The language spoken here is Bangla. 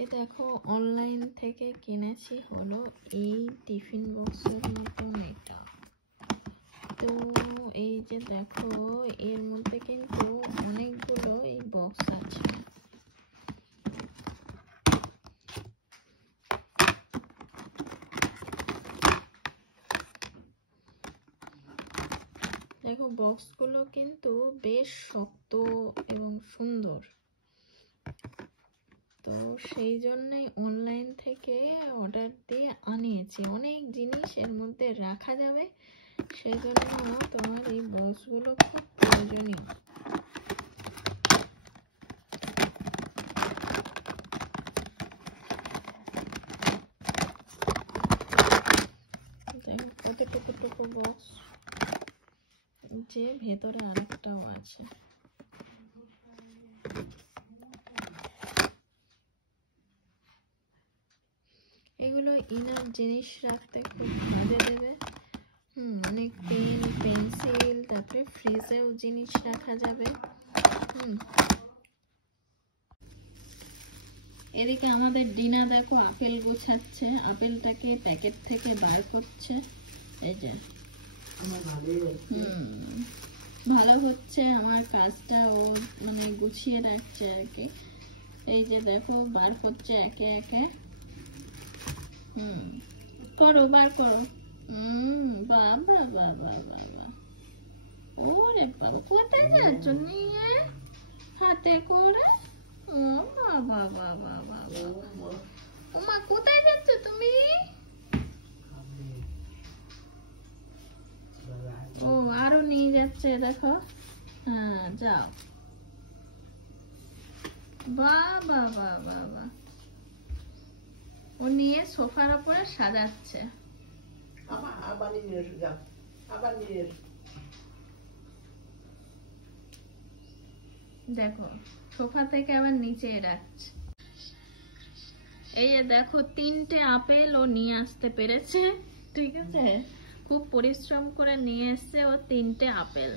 এ দেখো অনলাইন থেকে কিনেছি হলো এই টিফিন বক্সের মতন এটা। তো এই যে দেখো এর মধ্যে কিন্তু অনেকগুলো এই বক্স আছে। দেখো বক্সগুলো কিন্তু বেশ শক্ত এবং সুন্দর। তো সেই জন্যই অনলাইন থেকে অর্ডার দিয়ে আনিয়েছি। অনেক জিনিস এর মধ্যে রাখা যাবে, সেই জন্য তোমার এই বক্সগুলো খুব প্রয়োজনীয়। দেখো কতটুকু বক্স, যে ভেতরে আরেকটাও আছে। এগুলো ইনার জিনিস রাখতে খুব কাজে দেবে। অনেক পেন, পেন্সিল, তারপরে ফ্রিজেও জিনিস রাখা যাবে। এদিকে আমাদের ডিনা দেখো আপেল গোছাচ্ছে, আপেলটাকে প্যাকেট থেকে বার করছে। এই যে ভালো হচ্ছে আমার কাজটা, ও মানে গুছিয়ে রাখছে আর কি। এই যে দেখো বার করছে একে একে। করো, বার করো। বাবা বাবা বাবা, ওরে বাবা, কোথায় যাচ্ছ নিয়ে হাতে করে? ও বাবা বাবা বাবা, ওমা কোথায় যাচ্ছ তুমি? ও আরো নিয়ে যাচ্ছে দেখো। হ্যাঁ যাও। বাবা বাবা বাবা, ও নিয়ে সোফার উপরে সাজাচ্ছে। দেখো সোফা থেকে আবার নিচে রাখছে। এই দেখো 3টে আপেল ও নিয়ে আসতে পেরেছে, ঠিক আছে? খুব পরিশ্রম করে নিয়ে এসছে ও 3টে আপেল।